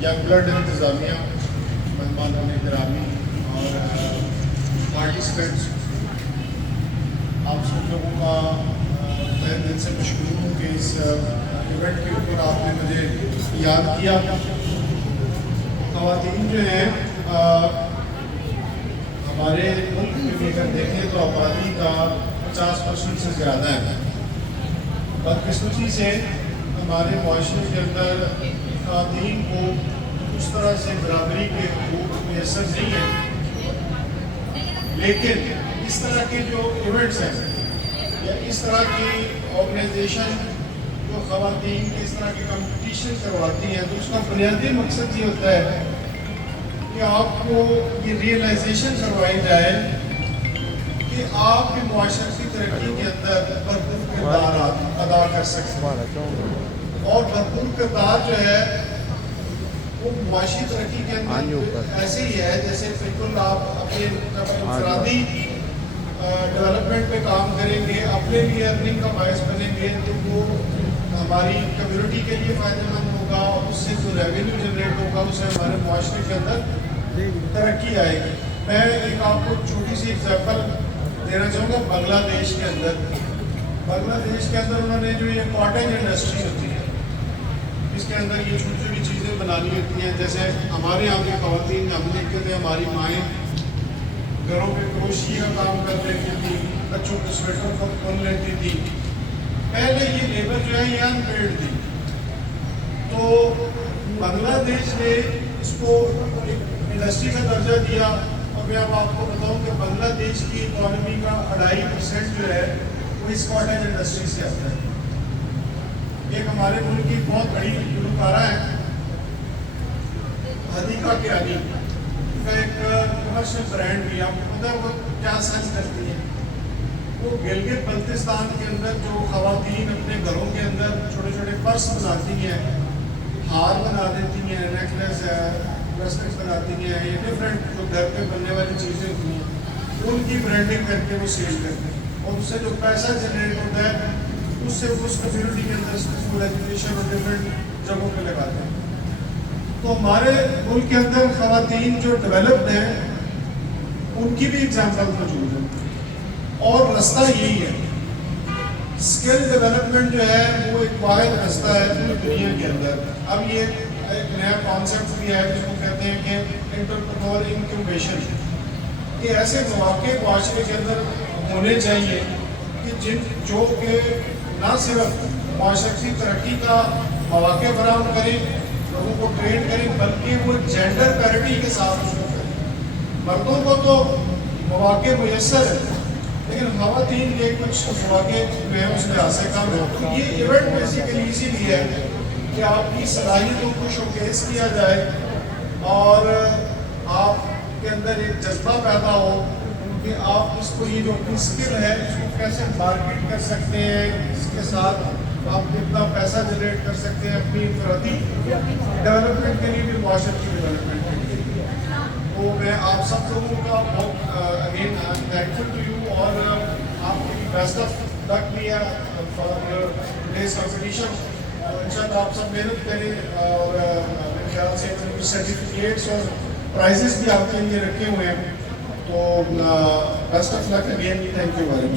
Young blood انتظامیہ، مہمانان گرامی اور پارٹیسپینٹس، آپ سب لوگوں کا تہہ دل سے مشکور ہوں کہ اس ایونٹ کے اوپر آپ نے مجھے یاد کیا۔ خواتین جو ہیں ہمارے ملک میں اگر دیکھیں تو آبادی کا 50% سے زیادہ ہے۔ بدقسمتی سے ہمارے معاشرے کے اندر خواتین کو اس طرح سے برابری کے حقوق میسر نہیں ہیں، لیکن اس طرح کے جو ایونٹس ہیں یا اس طرح کی آرگنائزیشن جو خواتین کے اس طرح کے کمپٹیشن کرواتی ہیں، تو اس کا بنیادی مقصد یہ ہوتا ہے کہ آپ کو یہ ریئلائزیشن کروائی جائے کہ آپ کے معاشرتی ترقی کے اندر بھرپور کردار ادا کر سکتے ہیں، اور بھرپور کردار جو ہے وہ معاشی ترقی کے اندر ایسے ہی ہے جیسے بالکل آپ اپنے انفرادی ڈیولپمنٹ پہ کام کریں گے، اپنے لیے ارننگ کا باعث بنیں گے، تو وہ ہماری کمیونٹی کے لیے فائدہ مند ہوگا، اور اس سے جو ریونیو جنریٹ ہوگا اس سے ہمارے معاشرے کے اندر ترقی آئے گی۔ میں ایک آپ کو چھوٹی سی ایگزامپل دینا چاہوں گا۔ بنگلہ دیش کے اندر انہوں نے جو یہ کاٹیج انڈسٹری ہوتی ہے، اس کے اندر یہ چھوٹی چھوٹی چیزیں بنانی ہوتی ہیں، جیسے ہمارے یہاں کی خواتین ہم دیکھتے تھے ہماری مائیں گھروں پہ کروشی کا کام کر لیتی تھی، بچوں کے سویٹر کو بن لیتی تھی۔ پہلے یہ لیبر جو ہے یہ ان پیڈ تھی، تو بنگلہ دیش نے اس کو ایک انڈسٹری کا درجہ دیا، اور میں اب آپ کو بتاؤں کہ بنگلہ دیش کی اکانومی کا 2.5% جو ہے وہ اس کاٹیج انڈسٹری سے آتا ہے۔ ایک ہمارے ملک کی بہت بڑی گلوکارہ ہے حدیقہ کیانی، ان کا ایک کمرشل برانڈ بھی، آپ کو پتہ ہے وہ کیا سچ کرتی ہے؟ وہ گلگت بلتستان کے اندر جو خواتین اپنے گھروں کے اندر چھوٹے چھوٹے پرس بناتی ہیں، ہار بنا دیتی ہیں، نیکلیس ہے، بریسلیٹ بناتی ہیں، یہ ڈفرینٹ جو گھر پہ بننے والی چیزیں ہوتی ہیں، ان کی برانڈنگ کر کے وہ سیل کرتے ہیں، اور اس سے جو پیسہ جنریٹ ہوتا ہے اس سے وہ اس کمیونٹی کے اندر اسکول ایجوکیشن اور ڈفرینٹ جگہوں پہ لگاتے ہیں۔ تو ہمارے ملک کے اندر خواتین جو ڈیولپڈ ہیں ان کی بھی ایگزامپل موجود ہے، اور رستہ یہی ہے۔ اسکل ڈیولپمنٹ جو ہے وہ ایک واحد رستہ ہے پوری دنیا کے اندر۔ اب یہ ایک نیا کانسیپٹ بھی ہے جس کو کہتے ہیں کہ انٹرپرینور انکیوبیشن، کہ ایسے مواقع معاشرے کے اندر ہونے چاہیے کہ جو کہ نہ صرف معاشرتی ترقی کا مواقع فراہم کریں، لوگوں کو ٹرین کریں، بلکہ وہ جینڈر پیرٹی کے ساتھ اس کو کریں۔ مردوں کو تو مواقع میسر ہے، لیکن خواتین کے کچھ مواقع میں اس لحاظ سے کم ہے۔ یہ ایونٹ بیسیکلی اسی لیے ہے کہ آپ کی صلاحیتوں کو شوکیس کیا جائے، اور آپ کے اندر ایک جذبہ پیدا ہو کہ آپ اس کو یہ جو اپنی اسکل ہے اس کو کیسے مارکیٹ کر سکتے ہیں، اس کے ساتھ آپ کتنا پیسہ جنریٹ کر سکتے ہیں اپنی انفرادی ڈیولپمنٹ کے لیے بھی، معاشرتی ڈیولپمنٹ کے لیے۔ تو میں آپ سب لوگوں کا بہت اگین تھینکفل ٹو یو، اور آپ کے بیسٹ آف لک بھی ہے فار ٹوڈیز کمپٹیشن۔ انشاءاللہ آپ سب محنت کریں، اور میرے خیال سے سرٹیفکیٹس اور پرائزز بھی آپ کے لیے رکھے ہوئے ہیں۔ تو best of luck again, thank you very much.